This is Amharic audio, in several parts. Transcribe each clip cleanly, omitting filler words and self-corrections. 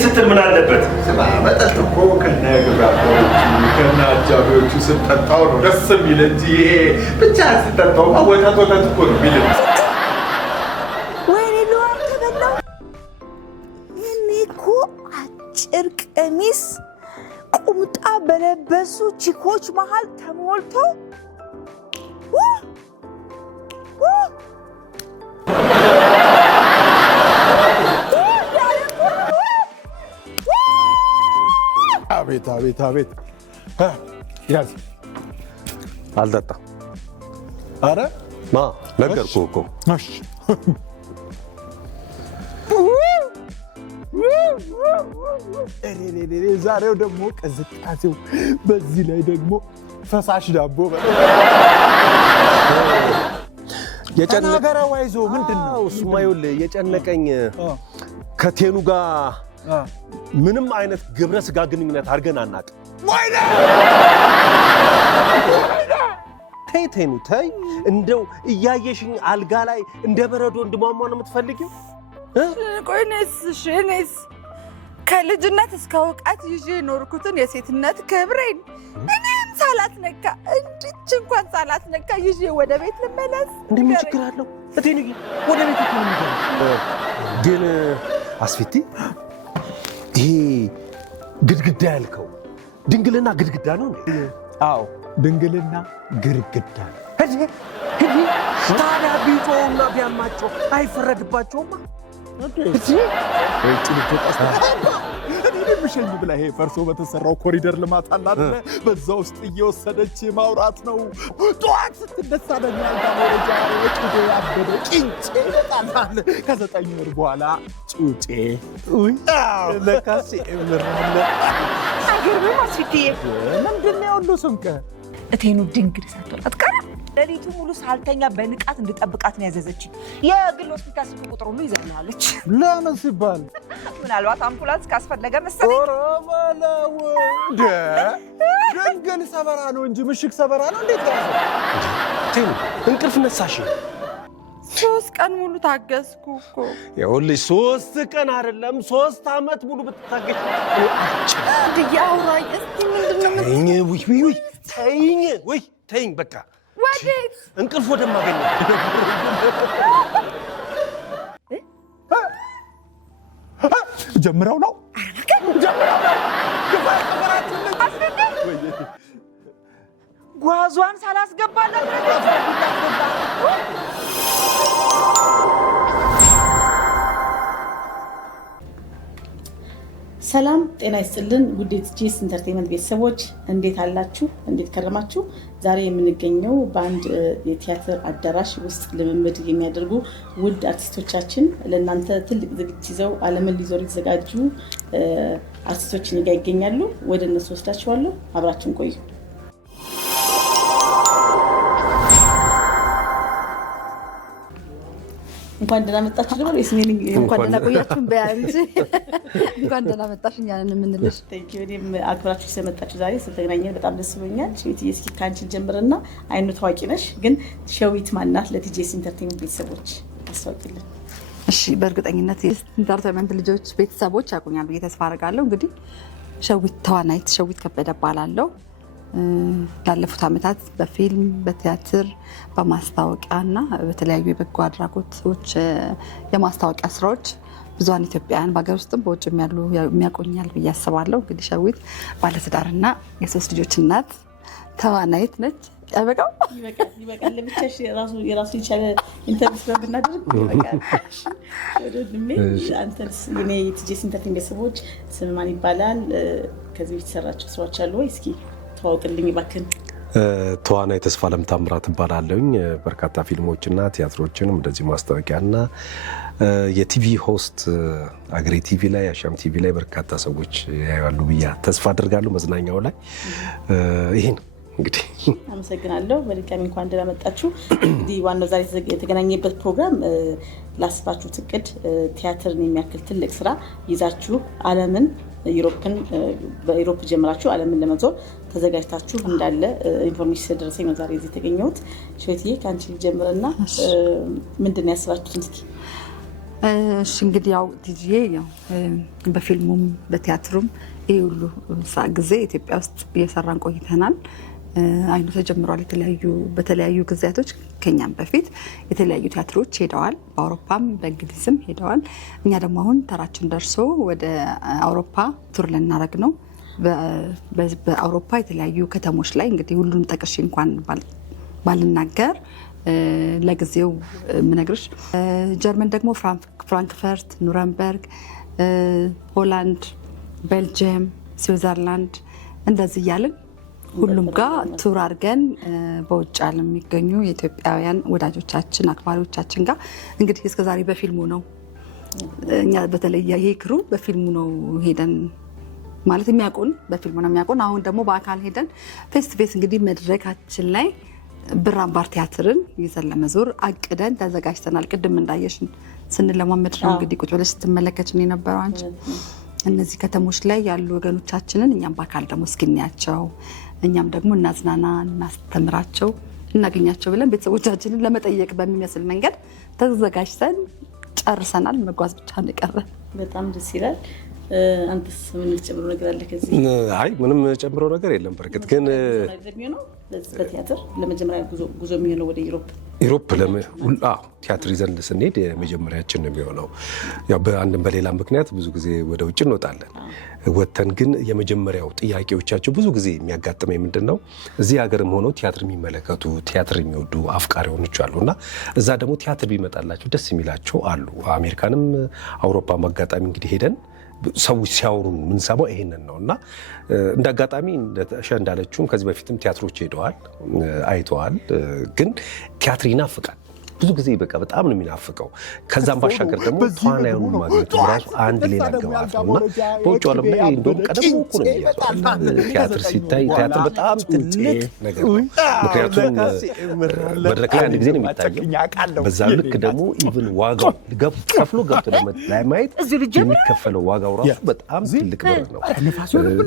ስትል ምን አለበት? ስማ መጠጥ እኮ ከናጃቢዎቹ ስትጠጣው ነው ደስ የሚል እንጂ ይሄ ብቻ ስትጠጣው ወተት እኮ ነው የሚል። ወይኔ ለዋር ተበላው። እኔ እኮ አጭር ቀሚስ ቁምጣ በለበሱ ቺኮች መሃል ተሞልቶ አቤት ያዝ አልጠጣም። አረ ማ ነገርኩህ እኮ። እሺ ዛሬው ደግሞ ቅዝቃዜው፣ በዚህ ላይ ደግሞ ፈሳሽ ዳቦ የጨነቀው አይዞህ። ምንድን ነው እሱማ? ይኸውልህ የጨነቀኝ ከቴኑ ጋር ምንም አይነት ግብረ ስጋ ግንኙነት አድርገን አናውቅም። ወይኔ ተይ ቴኑ ተይ። እንደው እያየሽኝ አልጋ ላይ እንደ በረዶ እንድሟሟ ነው የምትፈልጊው? ቆይ እኔስ ከልጅነት እስከ እውቀት ይዤ የኖርኩትን የሴትነት ክብሬን ምንም ሳላትነካ እንድች እንኳን ሳላትነካ ይዤ ወደ ቤት ልመለስ? እንደምን ችግር አለው? እቴኑ ወደ ቤት እኮ ነው ግን አስፊቲ፣ ይሄ ግድግዳ ያልከው ድንግልና ግድግዳ ነው እንዴ? አዎ ድንግልና ግድግዳ ነው። ታዲያ ቢጮውና ቢያማቸው አይፈረድባቸውማ? ምሸኝ ብላ ይሄ ፈርሶ በተሰራው ኮሪደር ልማት አለ አይደለ? በዛ ውስጥ እየወሰደች ማውራት ነው። ጠዋት ስትነሳ ደግሞ ያልጋ ወረጃ ጩጬ ያበደ ቂንጬ ይመጣል። ከ9 ወር በኋላ ጩጬ ለካሴ ምርለ አገር ማስፊትዬ ምንድን ነው ሁሉ ስምከ እቴኑ ድንግል ሳትወጣ አትቀርም። ሌሊቱ ሙሉ ሳልተኛ በንቃት እንድጠብቃት ነው ያዘዘችኝ። የግል ሆስፒታል ስልክ ቁጥር ሁሉ ይዘናለች። ለምን ሲባል ምናልባት አምቡላንስ ካስፈለገ መሰለኝ። ኦሮማላው ድንግል ሰበራ ነው እንጂ ምሽግ ሰበራ ነው እንዴት ያዘ? ቴኑ እንቅልፍ ነሳሽ? 3 ቀን ሙሉ ታገስኩ እኮ። ይኸውልሽ 3 ቀን አይደለም 3 ዓመት ሙሉ ብትታገሽ አውራኝ እስቲ ምንድነው? ተይኝ በቃ። ወዴት? እንቅልፍ ወደማገኘው ጀምረው ነው ጓዟን ሳላስገባላት ሰላም ጤና ይስጥልን ውድ የቲጂኤስ ኢንተርቴይንመንት ቤተሰቦች እንዴት አላችሁ? እንዴት ከረማችሁ? ዛሬ የምንገኘው በአንድ የቲያትር አዳራሽ ውስጥ ልምምድ የሚያደርጉ ውድ አርቲስቶቻችን ለእናንተ ትልቅ ዝግጅት ይዘው ዓለምን ሊዞሩ የተዘጋጁ አርቲስቶችን ጋር ይገኛሉ። ወደ እነሱ ወስዳችኋለሁ። አብራችሁን ቆዩ። እንኳን ደህና መጣችሁ። ደግሞ እስሜን እንኳን ደህና ቆያችሁ በያንጂ እንኳን ደህና መጣሽ እኛን የምንልሽ። ቴንክ ዩ። እኔም አክብራችሁ ስለመጣችሁ ዛሬ ስለተገናኘን በጣም ደስ ብሎኛል። ሸዊትዬ እስኪ ካንቺን ጀምርና አይኑ ታዋቂ ነሽ፣ ግን ሸዊት ማናት? ለቲጂኤስ ኢንተርቴይንመንት ቤተሰቦች አስተዋውቂልን። እሺ፣ በእርግጠኝነት ኢንተርቴይንመንት ልጆች ቤተሰቦች ያውቁኛል ብዬ ተስፋ አደርጋለሁ። እንግዲህ ሸዊት ተዋናይት ሸዊት ከበደ እባላለሁ። ላለፉት ዓመታት በፊልም በቲያትር በማስታወቂያና በተለያዩ የበጎ አድራጎቶች የማስታወቂያ ስራዎች ብዙሃን ኢትዮጵያውያን በሀገር ውስጥም በውጭም ያሉ የሚያውቁኛል ብዬ አስባለሁ። እንግዲህ ሸዊት ባለትዳርና የ3 ልጆች እናት ተዋናይት ነች። ያበቃው ይበቃል። ለብቻሽ የራሱ የቻለ ኢንተርቪው ስለምናደርግ ይበቃል። አንተስ የኔ የቲጂኤስ ኢንተርቴይንመንት ቤተሰቦች ስም ማን ይባላል? ከዚህ በፊት የሰራቸው ስራዎች አሉ ወይ? እስኪ ተዋውቅልኝ እባክህን። ተዋናይ ተስፋለም ታምራት እባላለሁኝ። በርካታ ፊልሞችና ቲያትሮችንም እንደዚህ ማስታወቂያና የቲቪ ሆስት አገሬ ቲቪ ላይ አሻም ቲቪ ላይ በርካታ ሰዎች ያያሉ ብዬ ተስፋ አድርጋለሁ። መዝናኛው ላይ ይሄን እንግዲህ አመሰግናለሁ። በድጋሚ እንኳን ደህና መጣችሁ። እንግዲህ ዋናው ዛሬ የተገናኘበት ፕሮግራም ላስባችሁት እቅድ ቲያትርን የሚያክል ትልቅ ስራ ይዛችሁ ዓለምን በዩሮፕ ጀምራችሁ ዓለምን ለመዞር ተዘጋጅታችሁ እንዳለ ኢንፎርሜሽን ስለደረሰኝ ነው ዛሬ እዚህ የተገኘሁት። ሸዊትዬ ከአንቺ ጀምርና ምንድን ነው ያስባችሁት? እስኪ እሺ እንግዲህ ያው ቲጂዬ ያው በፊልሙም በቲያትሩም ይሄ ሁሉ ጊዜ ኢትዮጵያ ውስጥ እየሰራን ቆይተናል። አይኑ ተጀምሯል። በተለያዩ ጊዜያቶች ከኛም በፊት የተለያዩ ቲያትሮች ሄደዋል። በአውሮፓም በእንግሊዝም ሄደዋል። እኛ ደግሞ አሁን ተራችን ደርሶ ወደ አውሮፓ ቱር ልናደርግ ነው። በአውሮፓ የተለያዩ ከተሞች ላይ እንግዲህ ሁሉንም ጠቅሼ እንኳን ባልናገር ለጊዜው የምነግርሽ ጀርመን ደግሞ ፍራንክፈርት፣ ኑረምበርግ፣ ሆላንድ፣ ቤልጅየም፣ ስዊዘርላንድ እንደዚህ እያልን ሁሉም ጋር ቱር አድርገን በውጭ ዓለም የሚገኙ የኢትዮጵያውያን ወዳጆቻችን አክባሪዎቻችን ጋር እንግዲህ እስከዛሬ በፊልሙ ነው እኛ በተለይ ይሄ ክሩ በፊልሙ ነው ሄደን ማለት የሚያውቁን በፊልሙ ነው የሚያውቁን። አሁን ደግሞ በአካል ሄደን ፌስ ቱ ፌስ እንግዲህ መድረካችን ላይ ብር አምባር ቲያትርን ይዘን ለመዞር አቅደን ተዘጋጅተናል። ቅድም እንዳየሽን ስንለማመድ ነው እንግዲህ ቁጭ ብለሽ ስትመለከችን የነበረው አንቺ። እነዚህ ከተሞች ላይ ያሉ ወገኖቻችንን እኛም በአካል ደግሞ እስኪናያቸው እኛም ደግሞ እናዝናና፣ እናስተምራቸው፣ እናገኛቸው ብለን ቤተሰቦቻችንን ለመጠየቅ በሚመስል መንገድ ተዘጋጅተን ጨርሰናል። መጓዝ ብቻ ነው የቀረን። በጣም ደስ ይላል። አንተስ ምን ጨምሮ ነገር አለ ከዚህ? አይ ምንም ጨምሮ ነገር የለም። በርግጥ ግን በቲያትር ለመጀመሪያ ጉዞ የሚሆነው ወደ ዩሮፕ ቲያትር ይዘን ስንሄድ የመጀመሪያችን ነው የሚሆነው። ያው በአንድም በሌላ ምክንያት ብዙ ጊዜ ወደ ውጭ እንወጣለን። ወጥተን ግን የመጀመሪያው ጥያቄዎቻቸው ብዙ ጊዜ የሚያጋጥመኝ ምንድን ነው እዚህ ሀገርም ሆነው ቲያትር የሚመለከቱ ቲያትር የሚወዱ አፍቃሪዎች አሉና እዛ ደግሞ ቲያትር ቢመጣላቸው ደስ የሚላቸው አሉ። አሜሪካንም አውሮፓም አጋጣሚ እንግዲህ ሄደን ሰዎች ሲያወሩን የምንሰማው ይሄንን ነው እና እንደ አጋጣሚ እንዳለችውም ከዚህ በፊትም ቲያትሮች ሄደዋል፣ አይተዋል። ግን ቲያትር ይናፍቃል ብዙ ጊዜ በቃ በጣም ነው የሚናፍቀው። ከዛም ባሻገር ደግሞ ተዋናዩን ማግኘቱ ራሱ አንድ ሌላ ግባት ነው እና በውጭ ዓለም ላይ እንደውም ቀደም እኮ ነው የሚያዘው ቲያትር ሲታይ ቲያትር በጣም ትልቅ ነገር ነው። ምክንያቱም መድረክ ላይ አንድ ጊዜ ነው የሚታየው። በዛ ልክ ደግሞ ኢቭን ዋጋው ከፍሎ ገብቶ ለማየት የሚከፈለው ዋጋው ራሱ በጣም ትልቅ ብር ነው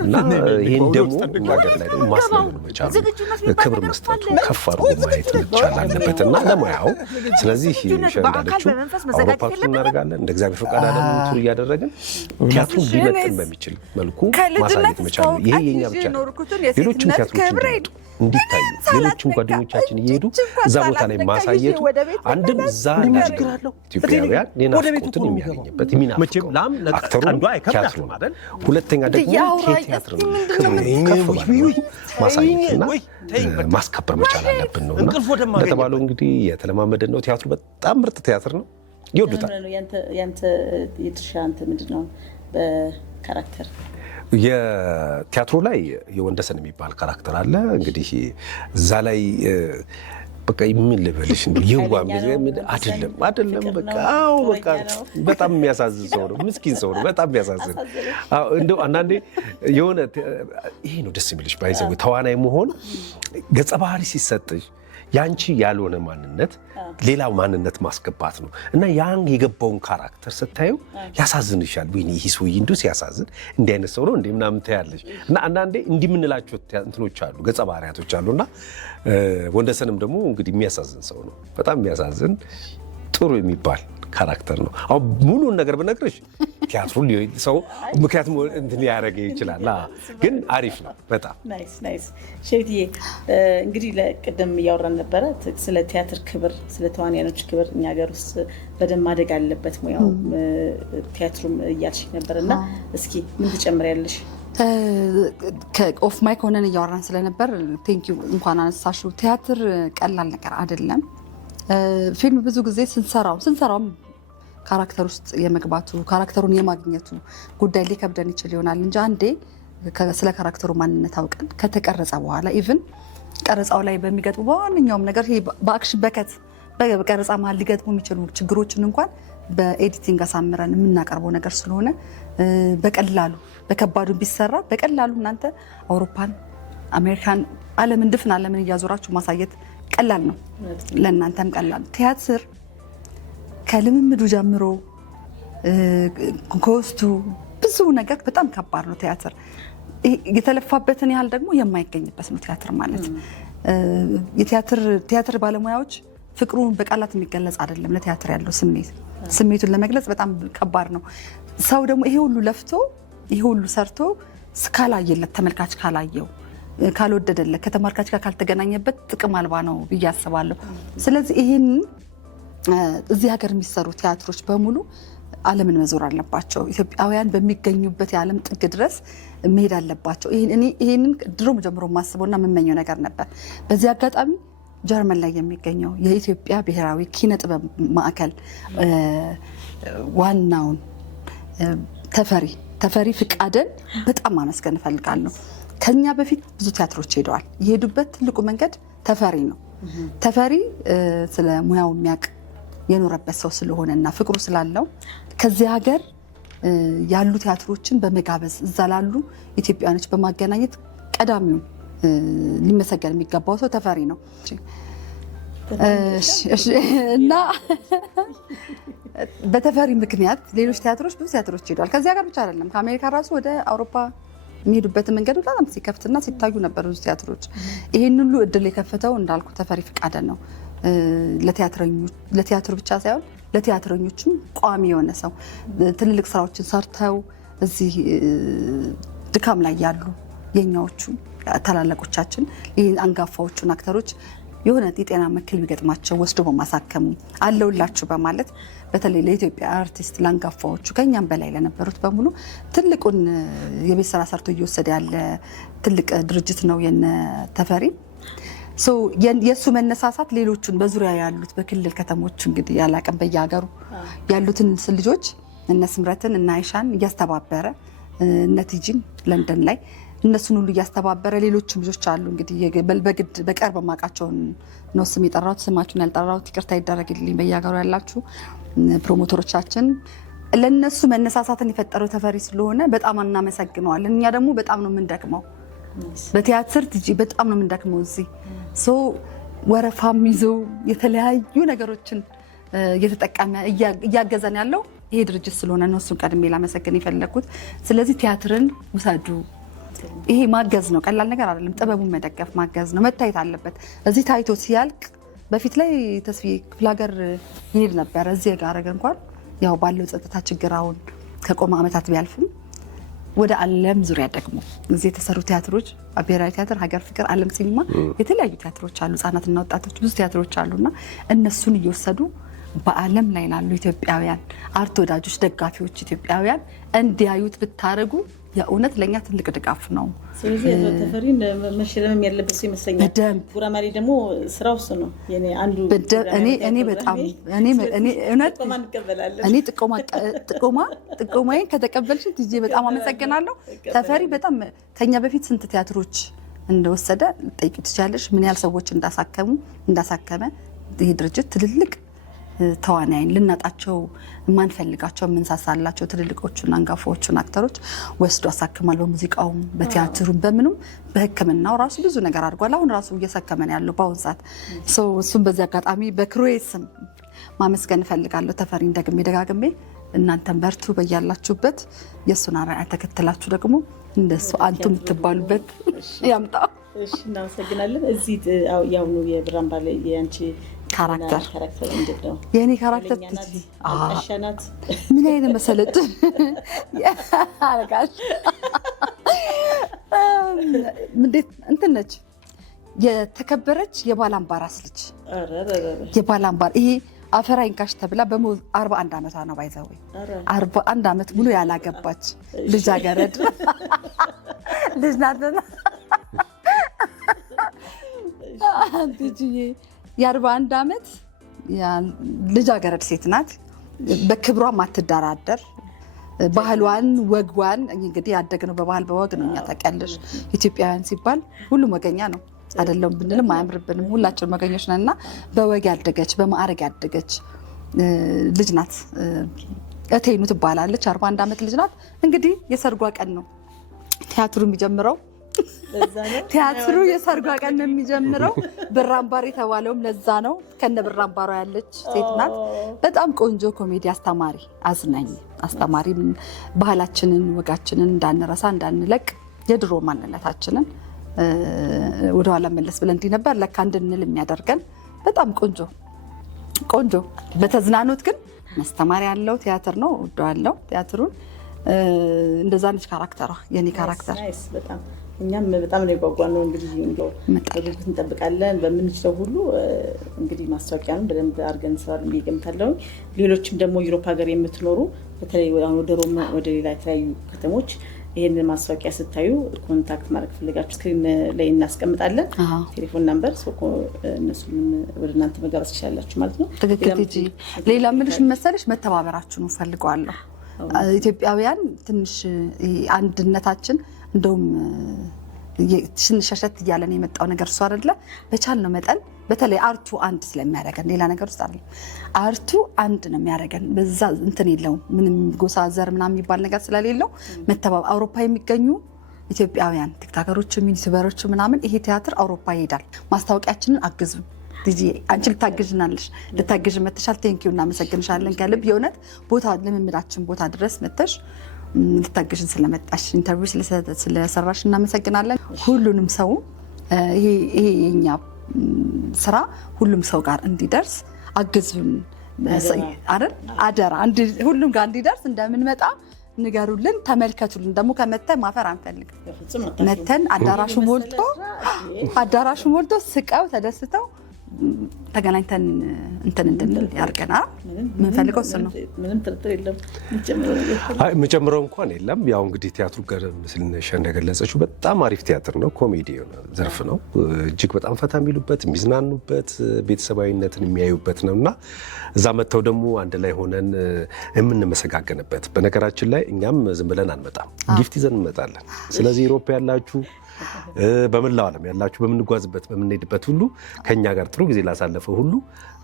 እና ይህን ደግሞ ሀገር ላይ ደግሞ ማስለመድ መቻሉ ክብር መስጠቱ ከፍ አድርጎ ማየት መቻል አለበት እና ለሙያው ስለዚህ እንዳለችው አውሮፓ ቱር እናደርጋለን። እንደ እግዚአብሔር ፈቃድ ዓለም ቱር እያደረግን ቲያትሩን ሊመጥን በሚችል መልኩ ማሳየት መቻል ነው። ይሄ የኛ ብቻ ነው። ሌሎችም ቲያትሮች እንዲታዩ ሌሎችም ጓደኞቻችን እየሄዱ እዛ ቦታ ላይ ማሳየቱ አንድም እዛ ያለው ኢትዮጵያውያን የናፍቆትን የሚያገኝበት የሚናፍቀው አክተሩን ቲያትሩ አይደል። ሁለተኛ ደግሞ ቲያትርን ክብር ማሳየትና ማስከበር መቻል አለብን ነውና እንደተባለው እንግዲህ የተለማመደን ነው። ቲያትሩ በጣም ምርጥ ቲያትር ነው፣ ይወዱታል። ያንተ የድርሻ አንተ ምንድን ነው በካራክተር? የቲያትሩ ላይ የወንደሰን የሚባል ካራክተር አለ። እንግዲህ እዛ ላይ በቃ ምን ልበልሽ አይደለም በቃ በቃ በጣም የሚያሳዝን ሰው ነው። ምስኪን ሰው ነው። በጣም የሚያሳዝን እንደው አንዳንዴ የሆነ ይሄ ነው ደስ የሚልሽ ባይዘው ተዋናይ መሆን ገጸ ባህሪ ሲሰጥሽ ያንቺ ያልሆነ ማንነት ሌላ ማንነት ማስገባት ነው እና ያን የገባውን ካራክተር ስታዩ ያሳዝንሻል። ወይኔ ይሄ ሰውዬ እንደው ሲያሳዝን እንዲህ አይነት ሰው ነው እንዴ ምናምን ታያለሽ። እና አንዳንዴ እንዲህ የምንላቸው እንትኖች አሉ፣ ገጸ ባህሪያቶች አሉና ወንደሰንም ደግሞ እንግዲህ የሚያሳዝን ሰው ነው። በጣም የሚያሳዝን ጥሩ የሚባል ካራክተር ነው። አሁን ሙሉን ነገር ብነግርሽ ቲያትሩ ሰው ምክንያቱም እንትን ሊያደርግ ይችላል፣ ግን አሪፍ ነው በጣም ናይስ። ሸዊትዬ እንግዲህ ለቅድም እያወራን ነበረ ስለ ቲያትር ክብር፣ ስለ ተዋንያኖች ክብር እኛ ሀገር ውስጥ በደንብ ማደግ አለበት ሙያው ቲያትሩም እያልሽ ነበር እና እስኪ ምን ትጨምሪያለሽ? ከኦፍ ማይክ ሆነን እያወራን ስለነበር ቴንኪው እንኳን አነሳሽው። ቲያትር ቀላል ነገር አይደለም። ፊልም ብዙ ጊዜ ስንሰራውም ካራክተር ውስጥ የመግባቱ ካራክተሩን የማግኘቱ ጉዳይ ሊከብደን ይችል ይሆናል እንጂ አንዴ ስለ ካራክተሩ ማንነት አውቀን ከተቀረጸ በኋላ ኢቭን ቀረጻው ላይ በሚገጥሙ በዋነኛውም ነገር ይሄ በአክሽን በቀረጻ መሀል ሊገጥሙ የሚችሉ ችግሮችን እንኳን በኤዲቲንግ አሳምረን የምናቀርበው ነገር ስለሆነ በቀላሉ በከባዱ ቢሰራ በቀላሉ እናንተ አውሮፓን፣ አሜሪካን፣ ዓለምን ድፍን ዓለምን እያዞራችሁ ማሳየት ቀላል ነው። ለእናንተም ቀላል። ቲያትር ከልምምዱ ጀምሮ ከውስጡ ብዙ ነገር በጣም ከባድ ነው ቲያትር። የተለፋበትን ያህል ደግሞ የማይገኝበት ነው ቲያትር ማለት። የቲያትር ባለሙያዎች ፍቅሩን በቃላት የሚገለጽ አይደለም። ለቲያትር ያለው ስሜቱን ለመግለጽ በጣም ከባድ ነው። ሰው ደግሞ ይሄ ሁሉ ለፍቶ ይሄ ሁሉ ሰርቶ ካላየለት፣ ተመልካች ካላየው፣ ካልወደደለት፣ ከተመልካች ጋር ካልተገናኘበት ጥቅም አልባ ነው ብዬ አስባለሁ። ስለዚህ ይሄን እዚህ ሀገር የሚሰሩ ቲያትሮች በሙሉ ዓለምን መዞር አለባቸው። ኢትዮጵያውያን በሚገኙበት የዓለም ጥግ ድረስ መሄድ አለባቸው። ይሄንን ድሮም ጀምሮ የማስበውና የምመኘው ነገር ነበር። በዚህ አጋጣሚ ጀርመን ላይ የሚገኘው የኢትዮጵያ ብሔራዊ ኪነ ጥበብ ማዕከል ዋናውን ተፈሪ ፍቃደን በጣም ማመስገን እፈልጋለሁ። ከኛ በፊት ብዙ ቲያትሮች ሄደዋል። የሄዱበት ትልቁ መንገድ ተፈሪ ነው። ተፈሪ ስለ ሙያው የሚያውቅ የኖረበት ሰው ስለሆነና ፍቅሩ ስላለው ከዚህ ሀገር ያሉ ቲያትሮችን በመጋበዝ እዛ ላሉ ኢትዮጵያውያኖች በማገናኘት ቀዳሚውን ሊመሰገን የሚገባው ሰው ተፈሪ ነው እና በተፈሪ ምክንያት ሌሎች ቲያትሮች ብዙ ቲያትሮች ሄደዋል። ከዚህ ሀገር ብቻ አይደለም፣ ከአሜሪካ ራሱ ወደ አውሮፓ የሚሄዱበትን መንገድ በጣም ሲከፍትና ሲታዩ ነበር ብዙ ቲያትሮች። ይህን ሁሉ እድል የከፈተው እንዳልኩ ተፈሪ ፍቃደ ነው። ለቲያትሩ ብቻ ሳይሆን ለቲያትረኞችም ቋሚ የሆነ ሰው፣ ትልልቅ ስራዎችን ሰርተው እዚህ ድካም ላይ ያሉ የኛዎቹ ታላላቆቻችን ይህን አንጋፋዎቹን አክተሮች የሆነ የጤና መክል ቢገጥማቸው ወስዶ በማሳከሙ አለውላችሁ በማለት በተለይ ለኢትዮጵያ አርቲስት ለአንጋፋዎቹ ከኛም በላይ ለነበሩት በሙሉ ትልቁን የቤት ስራ ሰርቶ እየወሰደ ያለ ትልቅ ድርጅት ነው የነ ተፈሪ። የእሱ መነሳሳት ሌሎቹን በዙሪያ ያሉት በክልል ከተሞች እንግዲህ ያላቀም በየሀገሩ ያሉትን ልጆች እነ ስምረትን እና አይሻን እያስተባበረ እነ ቲጂን ለንደን ላይ እነሱን ሁሉ እያስተባበረ ሌሎችም ልጆች አሉ። እንግዲህ በግድ በቅርብ የማውቃቸውን ነው ስም የጠራሁት። ስማችሁን ያልጠራሁት ይቅርታ ይደረግልኝ። በየሀገሩ ያላችሁ ፕሮሞተሮቻችን ለነሱ መነሳሳትን የፈጠረው ተፈሪ ስለሆነ በጣም እናመሰግነዋለን። እኛ ደግሞ በጣም ነው የምንደክመው በቲያትር ቲጂ በጣም ነው የምንደክመው። እዚህ ወረፋም ይዘው የተለያዩ ነገሮችን እየተጠቀመ እያገዘን ያለው ይሄ ድርጅት ስለሆነ ነው እሱን ቀድሜ ላመሰግን የፈለግኩት። ስለዚህ ቲያትርን ውሰዱ። ይሄ ማገዝ ነው፣ ቀላል ነገር አይደለም። ጥበቡን መደገፍ ማገዝ ነው፣ መታየት አለበት። እዚህ ታይቶ ሲያልቅ በፊት ላይ ተስፋዬ ክፍለ ሀገር ይሄድ ነበር። እዚህ ጋር እንኳን ያው ባለው ጸጥታ ችግር አሁን ከቆመ ዓመታት ቢያልፍም ወደ ዓለም ዙሪያ ደግሞ እዚህ የተሰሩ ቲያትሮች ብሔራዊ ቲያትር፣ ሀገር ፍቅር፣ ዓለም ሲኒማ የተለያዩ ቲያትሮች አሉ። ህጻናትና ወጣቶች ብዙ ቲያትሮች አሉና እነሱን እየወሰዱ በዓለም ላይ ላሉ ኢትዮጵያውያን አርት ወዳጆች፣ ደጋፊዎች ኢትዮጵያውያን እንዲያዩት ብታረጉ የእውነት ለኛ ትልቅ ድጋፍ ነው። ስለዚህ ተፈሪን መሸለም ያለበት ሰው ይመስለኛል። ጉራማሪ ደግሞ ስራው እሱ ነው። አንዱ እኔ በጣም እውነት እኔ ጥቆማዬን ከተቀበልሽ ቲጂ በጣም አመሰግናለሁ። ተፈሪ በጣም ከኛ በፊት ስንት ቲያትሮች እንደወሰደ ጠይቂ ትችላለሽ። ምን ያህል ሰዎች እንዳሳከመ ይህ ድርጅት ትልልቅ ተዋናይን ልናጣቸው የማንፈልጋቸው የምንሳሳላቸው ትልልቆቹን አንጋፋዎቹን አክተሮች ወስዶ አሳክማል። በሙዚቃውም በቲያትሩም በምኑም በሕክምናው ራሱ ብዙ ነገር አድርጓል። አሁን ራሱ እየሳከመን ያለው በአሁን ሰዓት እሱም በዚህ አጋጣሚ በክሩዌ ስም ማመስገን እፈልጋለሁ። ተፈሪን ደጋግሜ እናንተን በርቱ፣ በያላችሁበት የእሱን አርአያ ተከትላችሁ ደግሞ እንደሱ አንቱ የምትባሉበት ያምጣ። እሺ፣ እናመሰግናለን። እዚህ ያሁኑ የብራምባ ላይ የአንቺ ካራክተር እንዴት ነው? የኔ ካራክተር አሻናት ምን አይነት መሰለች አረጋሽ እንዴት እንትን ነች የተከበረች የባላምባራስ ልጅ የባላምባር ይሄ አፈራይንካሽ ተብላ በ41 ዓመቷ ነው ባይዘው 41 ዓመት ሙሉ ያላገባች ልጃገረድ ልጅ ናትና የ41 ዓመት ልጃገረድ ሴት ናት። በክብሯ ማትደራደር ባህሏን ወግዋን እንግዲህ ያደግነው በባህል በወግ ነው። እኛ ታውቂያለሽ ኢትዮጵያውያን ሲባል ሁሉም ወገኛ ነው አይደለም ብንልም አያምርብንም። ሁላችንም ወገኞች ነንና በወግ ያደገች በማዕረግ ያደገች ልጅ ናት። እቴኑ ትባላለች። 41 ዓመት ልጅ ናት። እንግዲህ የሰርጓ ቀን ነው ቲያትሩ የሚጀምረው። ቲያትሩ የሰርጓ ቀን ነው የሚጀምረው። ብራምባር የተባለውም ለዛ ነው። ከነ ብራምባሯ ያለች ሴት ናት። በጣም ቆንጆ ኮሜዲ አስተማሪ፣ አዝናኝ አስተማሪ፣ ባህላችንን ወጋችንን እንዳንረሳ እንዳንለቅ የድሮ ማንነታችንን ወደኋላ መለስ ብለን እንዲህ ነበር ለካ እንድንል የሚያደርገን በጣም ቆንጆ በተዝናኖት ግን ማስተማሪያ ያለው ቲያትር ነው። ወደዋለው ቲያትሩን እንደዛ ነች ካራክተሯ፣ የኔ ካራክተር በጣም እኛም በጣም ነው የጓጓነው። እንግዲህ በጉጉት እንጠብቃለን። በምንችለው ሁሉ እንግዲህ ማስታወቂያውን በደንብ አድርገን እንሰራለን ብዬ እገምታለሁ። ሌሎችም ደግሞ ዩሮፕ ሀገር የምትኖሩ በተለይ ወደ ሮም፣ ወደ ሌላ የተለያዩ ከተሞች ይህንን ማስታወቂያ ስታዩ ኮንታክት ማድረግ ፈልጋችሁ ስክሪን ላይ እናስቀምጣለን። ቴሌፎን ናምበር እነሱም ወደ እናንተ መጋበዝ ትችላላችሁ ማለት ነው። ትክክል። ሌላ ምልሽ መሰለሽ መተባበራችሁን እፈልገዋለሁ። ኢትዮጵያውያን ትንሽ አንድነታችን እንደውም ሸሸት እያለን የመጣው ነገር እሱ አይደለ። በቻልነው መጠን በተለይ አርቱ አንድ ስለሚያደርገን ሌላ ነገር ውስጥ አይደለም። አርቱ አንድ ነው የሚያደርገን። በዛ እንትን የለውም ምንም ጎሳ ዘር ምናምን የሚባል ነገር ስለሌለው መተባበር። አውሮፓ የሚገኙ ኢትዮጵያውያን ቲክቶከሮችም ዩቲዩበሮች ምናምን ይሄ ቲያትር አውሮፓ ይሄዳል። ማስታወቂያችንን አግዙ። አንቺ ልታግዥናለሽ፣ ልታግዥ መተሻል። ቴንኪው እናመሰግንሻለን ከልብ የእውነት ቦታ ልምምዳችን ቦታ ድረስ መተሽ ልታግዥን ስለመጣሽ ኢንተርቪው ስለሰራሽ እናመሰግናለን። ሁሉንም ሰው ይሄ የኛ ስራ ሁሉም ሰው ጋር እንዲደርስ አግዙን አይደል? አደራ ሁሉም ጋር እንዲደርስ እንደምንመጣ ንገሩልን፣ ተመልከቱልን። ደግሞ ከመተን ማፈር አንፈልግም። መተን አዳራሹ ሞልቶ ስቀው ተደስተው ተገናኝተን እንትን እንድንል ያርገናል። ምንፈልገው እሱ ነው። ምንም ጥርጥር የለም። የምጨምረው እንኳን የለም። ያው እንግዲህ ቲያትሩ ምስልነሽ እንደገለጸችው በጣም አሪፍ ቲያትር ነው። ኮሜዲ ዘርፍ ነው። እጅግ በጣም ፈታ የሚሉበት የሚዝናኑበት፣ ቤተሰባዊነትን የሚያዩበት ነው እና እዛ መጥተው ደግሞ አንድ ላይ ሆነን የምንመሰጋገንበት። በነገራችን ላይ እኛም ዝም ብለን አንመጣም፣ ጊፍት ይዘን እንመጣለን። ስለዚህ ኢሮፓ ያላችሁ በመላው ዓለም ያላችሁ በምንጓዝበት በምንሄድበት ሁሉ ከኛ ጋር ጥሩ ጊዜ ላሳለፈው ሁሉ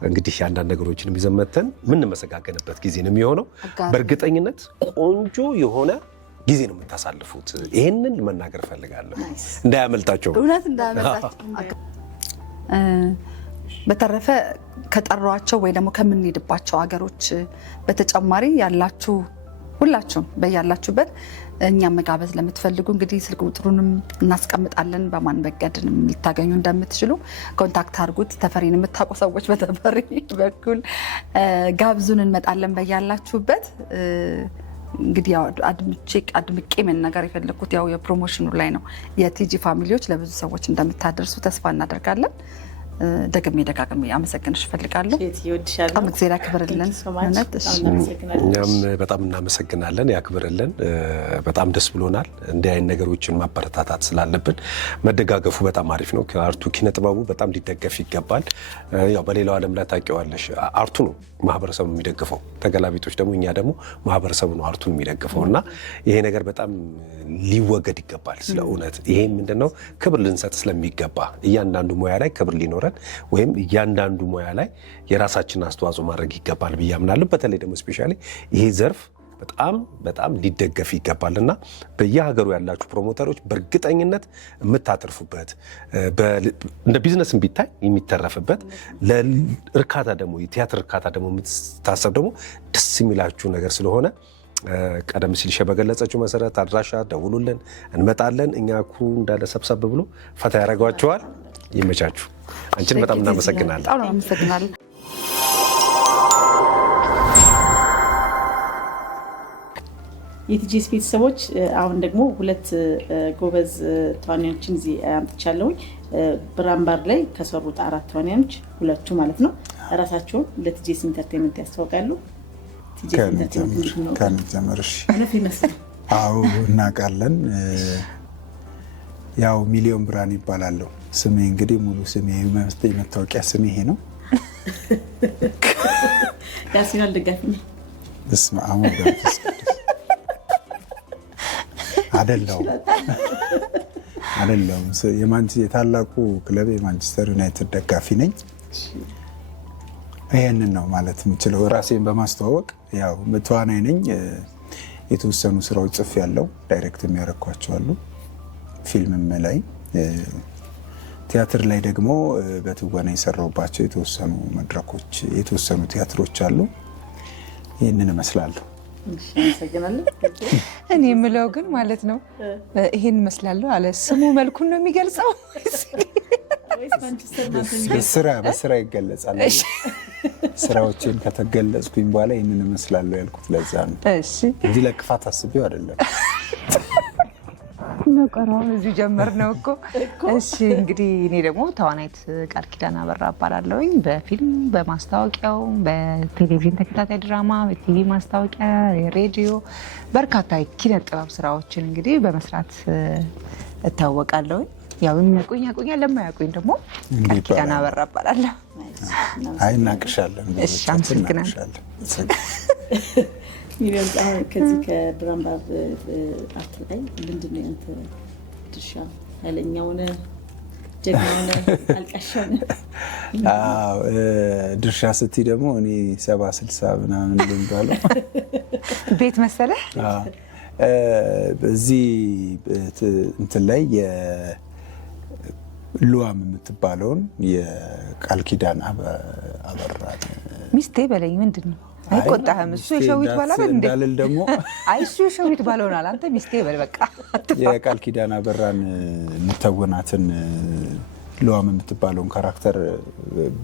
እንግዲህ አንዳንድ ነገሮችን ይዘን መተን የምንመሰጋገንበት ጊዜ ነው የሚሆነው። በእርግጠኝነት ቆንጆ የሆነ ጊዜ ነው የምታሳልፉት። ይሄንን መናገር ፈልጋለሁ፣ እንዳያመልጣቸው፣ እውነት እንዳያመልጣቸው። በተረፈ ከጠሯቸው ወይ ደግሞ ከምንሄድባቸው ሀገሮች በተጨማሪ ያላችሁ ሁላችሁም በያላችሁበት እኛም መጋበዝ ለምትፈልጉ እንግዲህ ስልክ ቁጥሩንም እናስቀምጣለን። በማን በገድንም ልታገኙ እንደምትችሉ ኮንታክት አድርጉት። ተፈሪን የምታውቁ ሰዎች በተፈሪ በኩል ጋብዙን፣ እንመጣለን በያላችሁበት። እንግዲህ ያው አድምቄ መናገር የፈለኩት ያው የፕሮሞሽኑ ላይ ነው። የቲጂ ፋሚሊዎች ለብዙ ሰዎች እንደምታደርሱ ተስፋ እናደርጋለን። ደግሜ ደጋግሜ አመሰግንሽ እፈልጋለሁ። በጣም እግዚአብሔር ያክብርልን። እኛም በጣም እናመሰግናለን። ያክብርልን። በጣም ደስ ብሎናል። እንዲህ አይነት ነገሮችን ማበረታታት ስላለብን መደጋገፉ በጣም አሪፍ ነው። አርቱ ኪነ ጥበቡ በጣም ሊደገፍ ይገባል። ያው በሌላው ዓለም ላይ ታውቂዋለሽ፣ አርቱ ነው ማህበረሰቡ የሚደግፈው። ተገላቢጦች ደግሞ እኛ ደግሞ ማህበረሰቡ ነው አርቱን የሚደግፈው እና ይሄ ነገር በጣም ሊወገድ ይገባል። ስለ እውነት ይሄ ምንድነው ክብር ልንሰጥ ስለሚገባ እያንዳንዱ ሙያ ላይ ክብር ሊኖረን ወይም እያንዳንዱ ሙያ ላይ የራሳችንን አስተዋጽኦ ማድረግ ይገባል ብዬ አምናለሁ። በተለይ ደግሞ ስፔሻሊ ይሄ ዘርፍ በጣም ሊደገፍ ይገባልና በየሀገሩ ያላችሁ ፕሮሞተሮች በእርግጠኝነት የምታተርፉበት እንደ ቢዝነስም ቢታይ የሚተረፍበት ለእርካታ ደግሞ የቲያትር እርካታ ደግሞ የምታሰብ ደግሞ ደስ የሚላችሁ ነገር ስለሆነ ቀደም ሲል በገለጸችው መሰረት አድራሻ ደውሉልን፣ እንመጣለን። እኛ ኩሩ እንዳለ ሰብሰብ ብሎ ፈታ ያደርጓቸዋል። ይመቻችሁ። አንቺን በጣም እናመሰግናለን። የቲጂስ ቤተሰቦች አሁን ደግሞ ሁለት ጎበዝ ተዋናዮችን እዚህ አምጥቻለሁ። ብራምባር ላይ ከሰሩት 4 ተዋናዮች ሁለቱ ማለት ነው ራሳቸውን ለቲጂስ ኢንተርቴይንመንት ያስተዋውቃሉ። ከንጀምርሽ አዎ እናውቃለን። ያው ሚሊዮን ብርሃን ይባላለሁ። ስሜ እንግዲህ ሙሉ ስሜ መታወቂያ ስሜ ይሄ ነው። ያሲናል ደጋፊ ነኝ። በስመ አብ አይደለም የታላቁ ክለብ የማንቸስተር ዩናይትድ ደጋፊ ነኝ። ይሄንን ነው ማለት የምችለው ራሴን በማስተዋወቅ። ያው ተዋናይ ነኝ። የተወሰኑ ስራዎች ጽፌያለሁ፣ ዳይሬክት የሚያደርጓቸው አሉ። ፊልምም ላይ ቲያትር ላይ ደግሞ በትወና የሰራሁባቸው የተወሰኑ መድረኮች የተወሰኑ ቲያትሮች አሉ። ይህንን እመስላለሁ። እኔ የምለው ግን ማለት ነው ይሄን እመስላለሁ አለ ስሙ መልኩን ነው የሚገልጸው? በስራ ይገለጻል። ስራዎችን ከተገለጽኩኝ በኋላ ይህንን እመስላለሁ ያልኩት ለዛ ነው እንጂ ለክፋት አስቤው አይደለም። ነቀራውን እዚህ ጀመር ነው እኮ። እሺ እንግዲህ እኔ ደግሞ ተዋናይት ቃል ኪዳን አበራ እባላለሁኝ። በፊልም በማስታወቂያው በቴሌቪዥን ተከታታይ ድራማ በቲቪ ማስታወቂያ የሬዲዮ በርካታ ኪነ ጥበብ ስራዎችን እንግዲህ በመስራት እታወቃለሁኝ። ያው የሚያውቁኝ ያውቁኛል፣ ለማያውቁኝ ደግሞ ቃል ኪዳን አበራ እባላለሁ። አይ እናቅሻለን። እሺ አመሰግናለሁ። ሚሊዮን አሁን ከዚህ ከብራምባር አርት ላይ ምንድን ነው ያንተ ድርሻ? ኃይለኛው ነህ፣ ጀግናው ነህ፣ አልቃሻ ነህ? አዎ ድርሻ ስትይ ደግሞ እኔ 70-60 ምናምን ልንባለው ቤት መሰለህ። በዚህ እንትን ላይ ሉዋም የምትባለውን የቃል ኪዳን አበራ ሚስቴ በለኝ። ምንድን ነው አይቆጣህም? እሱ የሸዊት ባላል እንዴ እንዳልል ደግሞ አይ እሱ የሸዊት ባለውናል። አንተ ሚስቴ በል በቃ። የቃል ኪዳን አበራን የምተወናትን ሉዋም የምትባለውን ካራክተር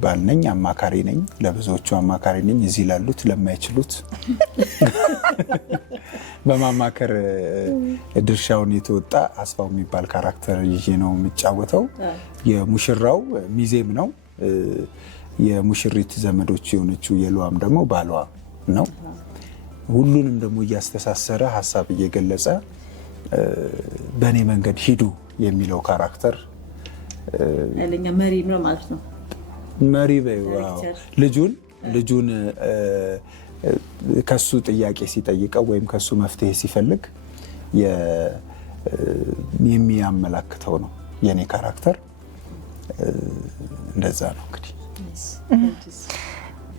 ባል ነኝ፣ አማካሪ ነኝ። ለብዙዎቹ አማካሪ ነኝ። እዚህ ላሉት ለማይችሉት በማማከር ድርሻውን የተወጣ አስፋው የሚባል ካራክተር ይዤ ነው የሚጫወተው። የሙሽራው ሚዜም ነው። የሙሽሪት ዘመዶች የሆነችው የሉዋም ደግሞ ባሏ ነው። ሁሉንም ደግሞ እያስተሳሰረ ሀሳብ እየገለጸ በእኔ መንገድ ሂዱ የሚለው ካራክተር ኃይለኛ መሪ ነው ማለት ነው። መሪ ልጁን ከሱ ጥያቄ ሲጠይቀው ወይም ከሱ መፍትሄ ሲፈልግ የሚያመላክተው ነው የኔ ካራክተር። እንደዛ ነው እንግዲህ።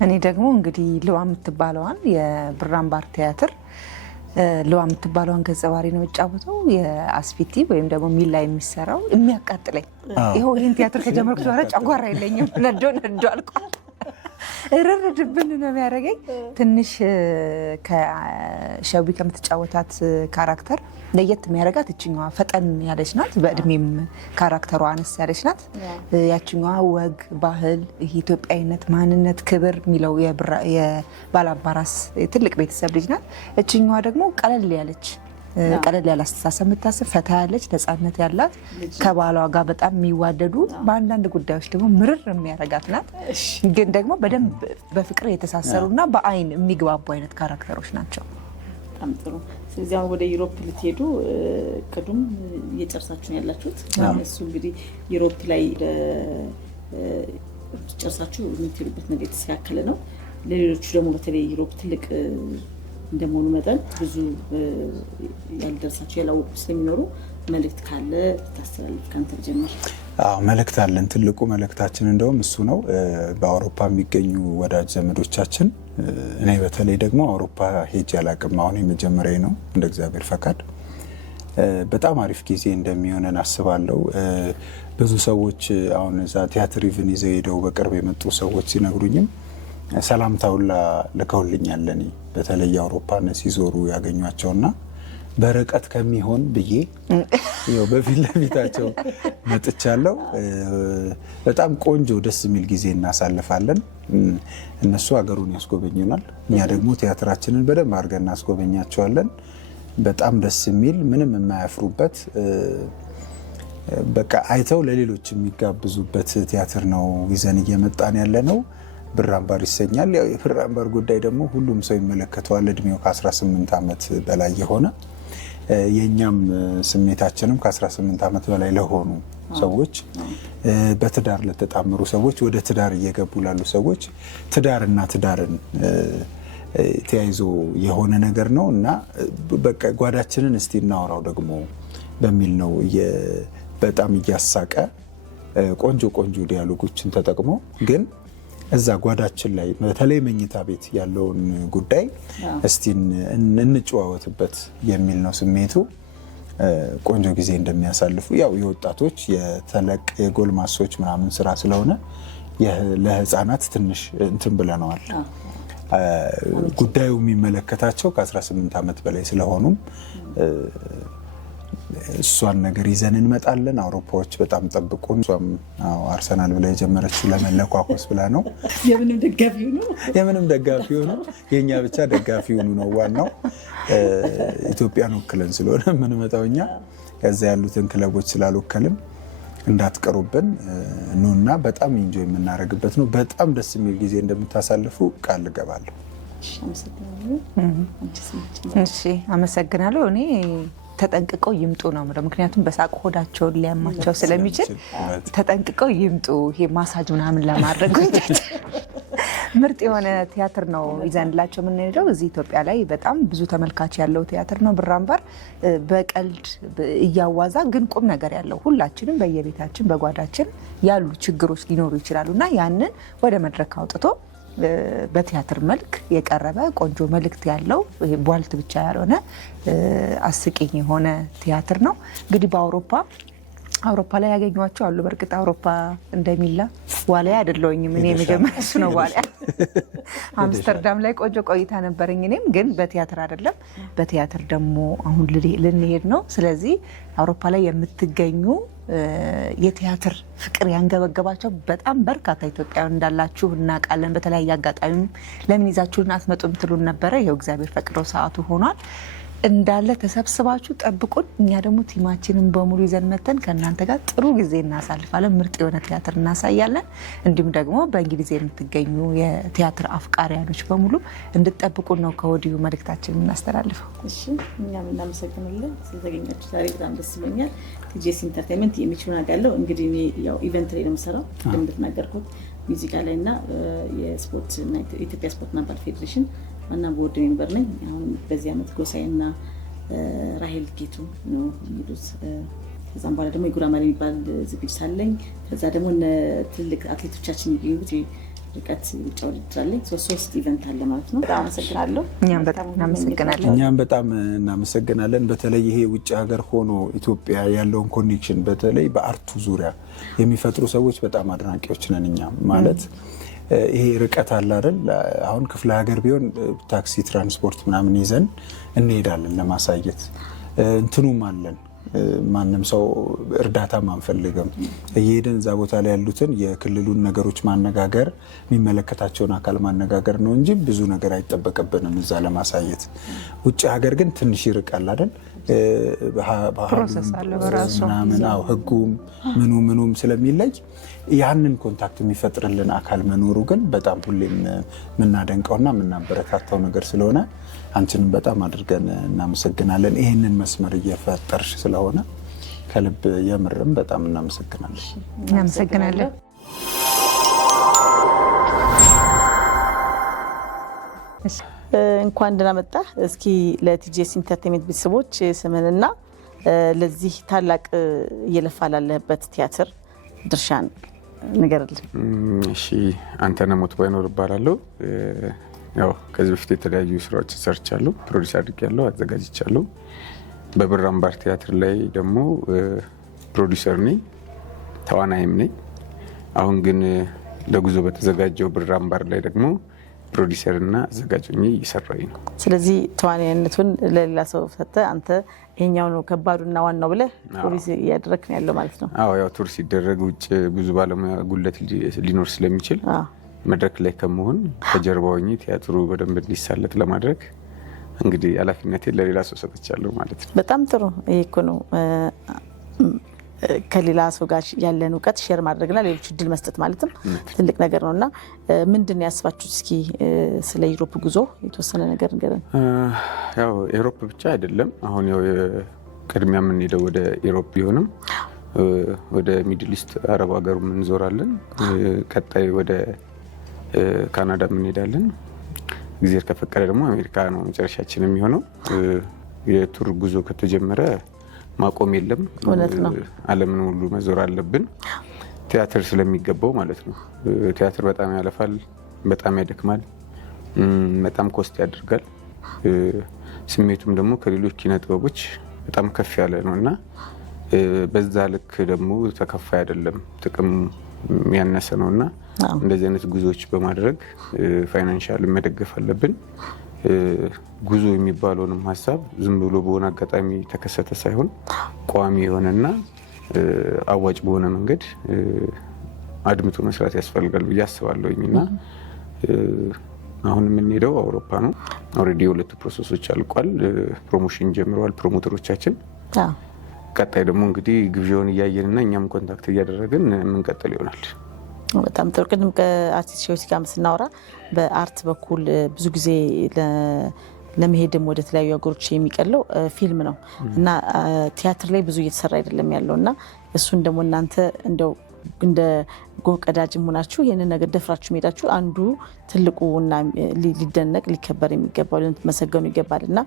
እኔ ደግሞ እንግዲህ ሉዋም የምትባለዋን የብራምባር ቲያትር ሉዋም የምትባለዋን ገጸ ባህሪ ነው የጫወተው። የአስፊቲ ወይም ደግሞ ሚላ የሚሰራው የሚያቃጥለኝ ይኸው ይህን ቲያትር ከጀመርኩ በኋላ ጨጓራ የለኝም። ነዶ አልቋል። እርርድብን ነው የሚያደርገኝ። ትንሽ ከሸዊ ከምትጫወታት ካራክተር ለየት የሚያደርጋት እችኛዋ ፈጠን ያለች ናት። በእድሜም ካራክተሯ አነስ ያለች ናት። ያችኛዋ ወግ፣ ባህል፣ ኢትዮጵያዊነት፣ ማንነት፣ ክብር የሚለው የባላባራስ ትልቅ ቤተሰብ ልጅ ናት። እችኛዋ ደግሞ ቀለል ያለ አስተሳሰብ የምታስብ ፈታ ያለች ነፃነት ያላት ከባሏ ጋር በጣም የሚዋደዱ በአንዳንድ ጉዳዮች ደግሞ ምርር የሚያደርጋት ናት። ግን ደግሞ በደንብ በፍቅር የተሳሰሩና በአይን የሚግባቡ አይነት ካራክተሮች ናቸው። በጣም ጥሩ። ስለዚህ አሁን ወደ ዩሮፕ ልትሄዱ ቅዱም እየጨርሳችሁ ነው ያላችሁት። እሱ እንግዲህ ዩሮፕ ላይ ጨርሳችሁ የምትሄዱበት ነገር የተስተካከለ ነው። ለሌሎቹ ደግሞ በተለይ ዩሮፕ ትልቅ እንደመሆኑ መጠን ብዙ ያልደረሳቸው ያላወቁ ስለሚኖሩ መልእክት ካለ ታስተላልፍ። ካንተ ጀምር። መልእክት አለን። ትልቁ መልእክታችን እንደውም እሱ ነው። በአውሮፓ የሚገኙ ወዳጅ ዘመዶቻችን፣ እኔ በተለይ ደግሞ አውሮፓ ሄጄ አላቅም። አሁን የመጀመሪያ ነው እንደ እግዚአብሔር ፈቃድ። በጣም አሪፍ ጊዜ እንደሚሆነን አስባለሁ። ብዙ ሰዎች አሁን እዛ ቲያትር ኢቭን ይዘው ሄደው በቅርብ የመጡ ሰዎች ሲነግሩኝም ሰላምታውላ ልከውልኛል። እኔ በተለይ አውሮፓን ሲዞሩ ያገኟቸውና በርቀት ከሚሆን ብዬ በፊት ለፊታቸው መጥቻለሁ። በጣም ቆንጆ ደስ የሚል ጊዜ እናሳልፋለን። እነሱ ሀገሩን ያስጎበኙናል፣ እኛ ደግሞ ቲያትራችንን በደንብ አድርገን እናስጎበኛቸዋለን። በጣም ደስ የሚል ምንም የማያፍሩበት በቃ አይተው ለሌሎች የሚጋብዙበት ቲያትር ነው ይዘን እየመጣን ያለ ነው። ብራምባር ይሰኛል። ያው የብራምባር ጉዳይ ደግሞ ሁሉም ሰው ይመለከተዋል። እድሜው ከ18 ዓመት በላይ የሆነ የኛም ስሜታችንም ከ18 ዓመት በላይ ለሆኑ ሰዎች፣ በትዳር ለተጣመሩ ሰዎች፣ ወደ ትዳር እየገቡ ላሉ ሰዎች ትዳርና ትዳርን ተያይዞ የሆነ ነገር ነው እና በቃ ጓዳችንን እስቲ እናወራው ደግሞ በሚል ነው በጣም እያሳቀ ቆንጆ ዲያሎጎችን ተጠቅሞ ግን እዛ ጓዳችን ላይ በተለይ መኝታ ቤት ያለውን ጉዳይ እስቲ እንጨዋወትበት የሚል ነው ስሜቱ። ቆንጆ ጊዜ እንደሚያሳልፉ ያው የወጣቶች የጎልማሶች ምናምን ስራ ስለሆነ ለህፃናት ትንሽ እንትን ብለነዋል። ጉዳዩ የሚመለከታቸው ከ18 ዓመት በላይ ስለሆኑም እሷን ነገር ይዘን እንመጣለን። አውሮፓዎች በጣም ጠብቁን። እሷም አርሰናል ብላ የጀመረችው ለመለኳኮስ ብላ ነው። የምንም ደጋፊ ሆኑ የእኛ ብቻ ደጋፊ ሆኑ ነው ዋናው። ኢትዮጵያን ወክለን ስለሆነ የምንመጣው እኛ ከዛ ያሉትን ክለቦች ስላልወከልም እንዳትቀሩብን ኑና በጣም ኢንጆይ የምናደርግበት ነው። በጣም ደስ የሚል ጊዜ እንደምታሳልፉ ቃል እገባለሁ። እሺ አመሰግናለሁ። እኔ ተጠንቅቀው ይምጡ ነው የምለው። ምክንያቱም በሳቅ ሆዳቸውን ሊያማቸው ስለሚችል ተጠንቅቀው ይምጡ። ይሄ ማሳጅ ምናምን ለማድረግ ምርጥ የሆነ ቲያትር ነው ይዘንላቸው የምንሄደው። እዚህ ኢትዮጵያ ላይ በጣም ብዙ ተመልካች ያለው ቲያትር ነው ብር አምባር። በቀልድ እያዋዛ ግን ቁም ነገር ያለው ሁላችንም በየቤታችን በጓዳችን ያሉ ችግሮች ሊኖሩ ይችላሉ እና ያንን ወደ መድረክ አውጥቶ በቲያትር መልክ የቀረበ ቆንጆ መልእክት ያለው ቧልት ብቻ ያልሆነ አስቂኝ የሆነ ቲያትር ነው። እንግዲህ አውሮፓ ላይ ያገኟቸው አሉ። በእርግጥ አውሮፓ እንደሚላ ዋልያ አይደለሁኝም እኔ የመጀመሪያ እሱ ነው ዋልያ። አምስተርዳም ላይ ቆንጆ ቆይታ ነበረኝ። እኔም ግን በቲያትር አይደለም፣ በቲያትር ደግሞ አሁን ልንሄድ ነው። ስለዚህ አውሮፓ ላይ የምትገኙ የቲያትር ፍቅር ያንገበገባቸው በጣም በርካታ ኢትዮጵያውያን እንዳላችሁ እናውቃለን። በተለያየ አጋጣሚ ለምን ይዛችሁን አትመጡም ትሉን ነበረ። ይኸው እግዚአብሔር ፈቅዶ ሰዓቱ ሆኗል። እንዳለ ተሰብስባችሁ ጠብቁን። እኛ ደግሞ ቲማችንን በሙሉ ይዘን መተን ከእናንተ ጋር ጥሩ ጊዜ እናሳልፋለን። ምርጥ የሆነ ቲያትር እናሳያለን። እንዲሁም ደግሞ በእንግሊዝ የምትገኙ የቲያትር አፍቃሪያኖች በሙሉ እንድጠብቁን ነው ከወዲሁ መልእክታችን የምናስተላልፈው። እሺ እኛም እናመሰግናለን ስለተገኛችሁ። ዛሬ በጣም ደስ ብሎኛል። ቲጂኤስ ኢንተርቴይንመንት የሚችሉን አጋለው እንግዲህ እኔ ያው ኢቨንት ላይ ነው የምሰራው እንደተናገርኩት ሙዚቃ ላይ እና የስፖርት እና የኢትዮጵያ ስፖርትና ባህል ፌዴሬሽን ዋና ቦርድ ሜምበር ነኝ። አሁን በዚህ ዓመት ጎሳዬና ራሄል ጌቱ ነው የሚሉት። ከዛም በኋላ ደግሞ የጉራማይሌ የሚባል ዝግጅት አለኝ። ከዛ ደግሞ ትልልቅ አትሌቶቻችን የሚገኙት ርቀት ውጫ ውድድር አለኝ። 3 ኢቨንት አለ ማለት ነው። በጣም አመሰግናለሁ። እኛም በጣም እናመሰግናለን። እኛም በጣም እናመሰግናለን። በተለይ ይሄ ውጭ ሀገር ሆኖ ኢትዮጵያ ያለውን ኮኔክሽን በተለይ በአርቱ ዙሪያ የሚፈጥሩ ሰዎች በጣም አድናቂዎች ነን። እኛም ማለት ይሄ ርቀት አለ አይደል? አሁን ክፍለ ሀገር ቢሆን ታክሲ ትራንስፖርት ምናምን ይዘን እንሄዳለን ለማሳየት እንትኑም አለን። ማንም ሰው እርዳታም አንፈልግም። እየሄድን እዛ ቦታ ላይ ያሉትን የክልሉን ነገሮች ማነጋገር፣ የሚመለከታቸውን አካል ማነጋገር ነው እንጂ ብዙ ነገር አይጠበቅብንም እዛ ለማሳየት። ውጭ ሀገር ግን ትንሽ ይርቃል አይደል? ፕሮሰስ አለው በራሱ ምናምን ህጉም ምኑም ስለሚለይ ያንን ኮንታክት የሚፈጥርልን አካል መኖሩ ግን በጣም ሁሌም የምናደንቀውና የምናበረታታው ነገር ስለሆነ አንቺንም በጣም አድርገን እናመሰግናለን። ይህንን መስመር እየፈጠርሽ ስለሆነ ከልብ የምርም በጣም እናመሰግናለን። እናመሰግናለን። እንኳን ደህና መጣህ። እስኪ ለቲጂኤስ ኢንተርቴይንመንት ቤተሰቦች ስምንና ለዚህ ታላቅ እየለፋ ላለበት ቲያትር ድርሻን ንገርልን። እሺ፣ አንተነህ ሞት ባይኖር እባላለሁ። ያው ከዚህ በፊት የተለያዩ ስራዎችን ሰርቻለሁ፣ ፕሮዲስ አድርጌያለሁ፣ አዘጋጅቻለሁ። በብር አምባር ቲያትር ላይ ደግሞ ፕሮዲሰር ነኝ፣ ተዋናይም ነኝ። አሁን ግን ለጉዞ በተዘጋጀው ብር አምባር ላይ ደግሞ ፕሮዲሰር እና አዘጋጅ ሆኜ እየሰራሁኝ ነው። ስለዚህ ተዋናይነቱን ለሌላ ሰው ሰጥተህ አንተ ይሄኛው ነው ከባዱና ዋናው ብለህ ፕሮዲስ እያደረግህ ነው ያለው ማለት ነው? አዎ፣ ያው ቱር ሲደረግ ውጭ ብዙ ባለሙያ ጉለት ሊኖር ስለሚችል መድረክ ላይ ከመሆን ከጀርባ ሆኜ ቲያትሩ በደንብ እንዲሳለጥ ለማድረግ እንግዲህ ኃላፊነቴን ለሌላ ሰው ሰጥቻለሁ ማለት ነው። በጣም ጥሩ። ይሄ እኮ ነው ከሌላ ሰው ጋር ያለን እውቀት ሼር ማድረግና ሌሎች እድል መስጠት ማለትም ትልቅ ነገር ነው እና ምንድን ነው ያስባችሁት? እስኪ ስለ ዩሮፕ ጉዞ የተወሰነ ነገር ንገረን። ያው ዩሮፕ ብቻ አይደለም። አሁን ያው ቅድሚያ የምንሄደው ወደ ዩሮፕ ቢሆንም ወደ ሚድል ኢስት አረብ ሀገሩ እንዞራለን። ቀጣይ ወደ ካናዳ እንሄዳለን። እግዚአብሔር ከፈቀደ ደግሞ አሜሪካ ነው መጨረሻችን የሚሆነው። የቱር ጉዞ ከተጀመረ ማቆም የለም። ዓለምን ሁሉ መዞር አለብን፣ ቲያትር ስለሚገባው ማለት ነው። ቲያትር በጣም ያለፋል፣ በጣም ያደክማል፣ በጣም ኮስት ያደርጋል። ስሜቱም ደግሞ ከሌሎች ኪነ ጥበቦች በጣም ከፍ ያለ ነው እና በዛ ልክ ደግሞ ተከፋይ አይደለም፣ ጥቅም ያነሰ ነው እና እንደዚህ አይነት ጉዞዎች በማድረግ ፋይናንሻል መደገፍ አለብን። ጉዞ የሚባለውንም ሀሳብ ዝም ብሎ በሆነ አጋጣሚ ተከሰተ ሳይሆን ቋሚ የሆነና አዋጭ በሆነ መንገድ አድምቶ መስራት ያስፈልጋል ብዬ አስባለሁኝ እና አሁን የምንሄደው አውሮፓ ነው። ኦልሬዲ የሁለቱ ፕሮሰሶች አልቋል። ፕሮሞሽን ጀምረዋል ፕሮሞተሮቻችን። ቀጣይ ደግሞ እንግዲህ ግብዣውን እያየንና እኛም ኮንታክት እያደረግን የምንቀጥል ይሆናል። በጣም ጥሩ። ቅድም ከአርቲስት ሸዊት ጋር ስናወራ በአርት በኩል ብዙ ጊዜ ለመሄድም ወደ ተለያዩ ሀገሮች የሚቀለው ፊልም ነው እና ቲያትር ላይ ብዙ እየተሰራ አይደለም ያለው እና እሱን ደግሞ እናንተ እንደው እንደ ጎህ ቀዳጅም ሆናችሁ ይህንን ነገር ደፍራችሁ መሄዳችሁ አንዱ ትልቁ እና ሊደነቅ ሊከበር የሚገባው ሊመሰገኑ ይገባል እና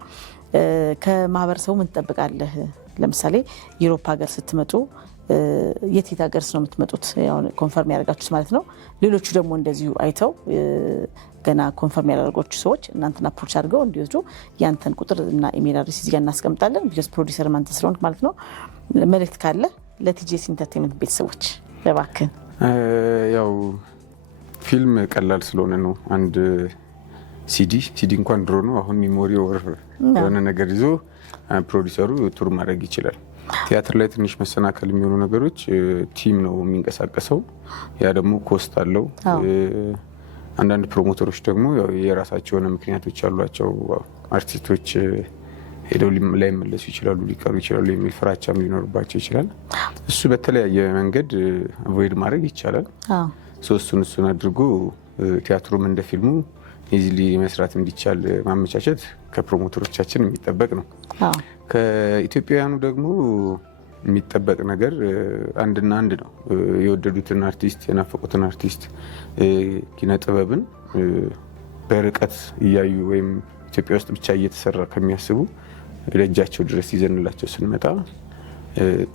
ከማህበረሰቡ ምን ትጠብቃለህ? ለምሳሌ ዩሮፕ ሀገር ስትመጡ የት ሀገርስ ነው የምትመጡት? ኮንፈርም ያደርጋችሁት ማለት ነው። ሌሎቹ ደግሞ እንደዚሁ አይተው ገና ኮንፈርም ያደረጓችሁ ሰዎች እናንተን አፕሮች አድርገው እንዲወስዱ ያንተን ቁጥር እና ኢሜል አድሬስ እዚህ ጋር እናስቀምጣለን። ቢኮዝ ፕሮዲውሰር ማንተ ስለሆንክ ማለት ነው። መልእክት ካለ ለቲጂኤስ ኢንተርቴይንመንት ቤተሰቦች እባክህን። ያው ፊልም ቀላል ስለሆነ ነው። አንድ ሲዲ እንኳን ድሮ ነው። አሁን ሚሞሪ ኦቨር የሆነ ነገር ይዞ ፕሮዲውሰሩ ቱር ማድረግ ይችላል። ቲያትር ላይ ትንሽ መሰናከል የሚሆኑ ነገሮች ቲም ነው የሚንቀሳቀሰው። ያ ደግሞ ኮስት አለው። አንዳንድ ፕሮሞተሮች ደግሞ የራሳቸው የሆነ ምክንያቶች አሏቸው። አርቲስቶች ሄደው ላይመለሱ ይችላሉ፣ ሊቀሩ ይችላሉ የሚል ፍራቻም ሊኖርባቸው ይችላል። እሱ በተለያየ መንገድ አቮይድ ማድረግ ይቻላል። እሱን አድርጎ ቲያትሩም እንደ ፊልሙ ኢዚሊ መስራት እንዲቻል ማመቻቸት ከፕሮሞተሮቻችን የሚጠበቅ ነው። ከኢትዮጵያውያኑ ደግሞ የሚጠበቅ ነገር አንድና አንድ ነው። የወደዱትን አርቲስት፣ የናፈቁትን አርቲስት፣ ኪነ ጥበብን በርቀት እያዩ ወይም ኢትዮጵያ ውስጥ ብቻ እየተሰራ ከሚያስቡ ደጃቸው ድረስ ይዘንላቸው ስንመጣ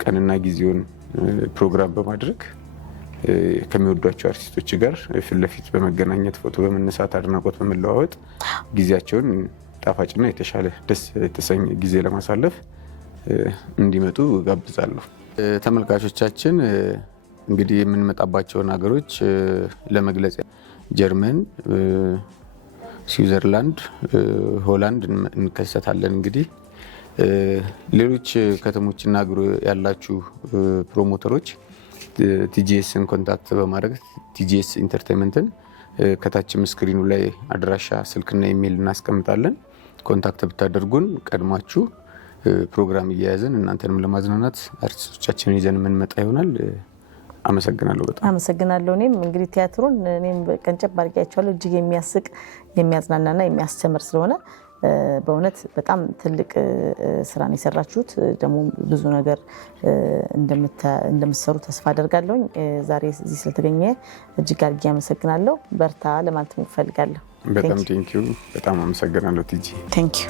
ቀንና ጊዜውን ፕሮግራም በማድረግ ከሚወዷቸው አርቲስቶች ጋር ፊት ለፊት በመገናኘት ፎቶ በመነሳት አድናቆት በመለዋወጥ ጊዜያቸውን ጣፋጭና የተሻለ ደስ የተሰኘ ጊዜ ለማሳለፍ እንዲመጡ ጋብዛለሁ። ተመልካቾቻችን እንግዲህ የምንመጣባቸውን ሀገሮች ለመግለጽ ጀርመን፣ ስዊዘርላንድ፣ ሆላንድ እንከሰታለን። እንግዲህ ሌሎች ከተሞችና ሀገር ያላችሁ ፕሮሞተሮች ቲጂኤስን ኮንታክት በማድረግ ቲጂኤስ ኢንተርቴይንመንትን ከታችም ስክሪኑ ላይ አድራሻ፣ ስልክና ኢሜይል እናስቀምጣለን። ኮንታክት ብታደርጉን ቀድማችሁ ፕሮግራም እያያዘን እናንተንም ለማዝናናት አርቲስቶቻችንን ይዘን የምንመጣ ይሆናል። አመሰግናለሁ። በጣም አመሰግናለሁ። እኔም እንግዲህ ቲያትሩን ቀንጨብ አድርጌያቸዋለሁ። እጅግ የሚያስቅ የሚያዝናናና የሚያስተምር ስለሆነ በእውነት በጣም ትልቅ ስራን የሰራችሁት ደግሞ ብዙ ነገር እንደምትሰሩ ተስፋ አደርጋለሁ። ዛሬ እዚህ ስለተገኘ እጅግ አድርጌ አመሰግናለሁ። በርታ ለማለት እፈልጋለሁ። በጣም ቴንኪዩ። በጣም አመሰግናለሁ ቲጂ። ቴንኪዩ።